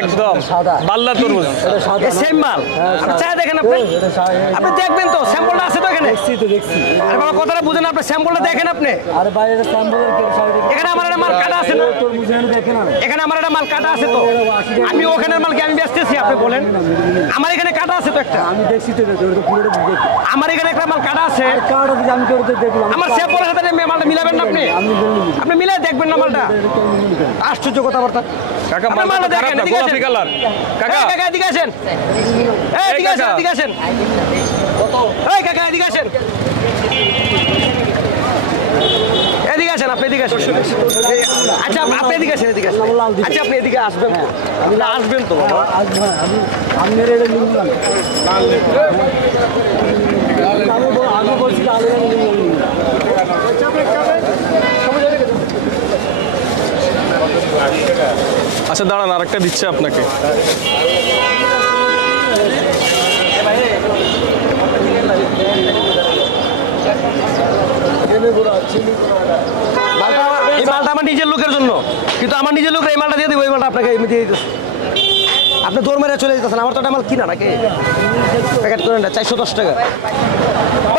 একদম বাল্লা তরমুজ সেম মাল। আচ্ছা দেখেন আপনি, আপনি দেখবেন তো স্যাম্পলটা আছে তো এখানে। আরে বাবা কথাটা বুঝেন, আপনি স্যাম্পলটা দেখেন আপনি। আরে ভাই এটা স্যাম্পল এখানে আমার একটা মাল কাটা আছে না, এখানে আমার একটা মাল কাটা আছে তো। আমি ওখানের মাল কি আমি বেচতেছি আপনি বলেন? আমার এখানে কাটা আছে তো একটা, আমি দেখছি তো পুরোটা দেখি। আমার এখানে একটা মাল কাটা আছে। কাটা দিকে আমি করে দেখলাম। আমার স্যাম্পলের সাথে মালটা মিলাবেন না আপনি? আপনি মিলাই দেখবেন না মালটা। আশ্চর্য কথাবার্তা। কাকা মালটা খারাপ না, গোলাপি কালার। কাকা কাকা এদিকে আসেন, এদিকে আসেন, এদিকে আসেন। এই কাকা এদিকে আসেন, এদিকে আসেন, আপনি এদিকে আসেন। আচ্ছা আপনি এদিকে আসেন, এদিকে আসেন। আচ্ছা আপনি এদিকে আসবেন, আপনি আসবেন তো বাবা। আমি এটা নিলাম। আমি বলছি আচ্ছা দাঁড়ান, আরেকটা দিচ্ছে আপনাকে। এই মালটা আমার নিজের লোকের জন্য, কিন্তু আমার নিজের লোকের এই মালটা দিয়ে দেবো। এই মালটা আপনাকে এমনি দিয়ে দিতেছে, আপনি দৌড় মেরে চলে যেতেছেন। আমার তো একটা মাল কিনা নাকি প্যাকেট করেন না 410 টাকা।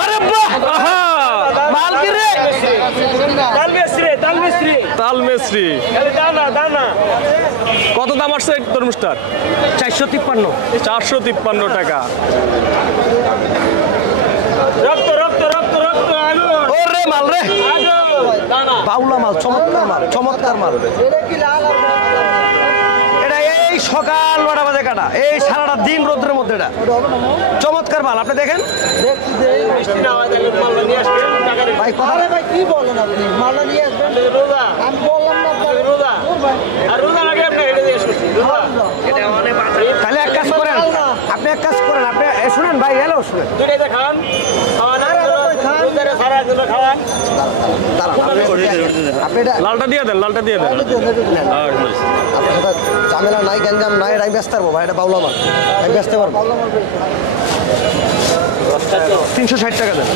আরে বাহ, আহা মাল কি রে? তাল মিস্ত্রি কত দাম আসছে তরমুজটার? 453। 453 টাকা। ওরে মাল রে, বাউলা মাল, চমৎকার মাল, চমৎকার মাল। এটা এই সকাল 9টা বাজে কাটা, এই সারাটা দিন রোদ্রের মধ্যে এটা চমৎকার মাল। আপনি দেখেন ভাই, ভাই কি বলেন আপনি? মালটা নিয়ে আসবেন। আমি বললাম না তাহলে এক কাজ করেন, আপনি এক কাজ করেন, আপনি শুনেন ভাই, হ্যালো শুনেন, আপনি এটা লালটা দিয়ে দেন, লালটা দিয়ে দেন। আপনার সাথে ঝামেলা নাই, গ্যাঞ্জাম নাই, এটা আমি ব্যস্ত পারবো ভাই, এটা বাউলা মাল, আমি ব্যস্ত পারবো। 360 টাকা দেন।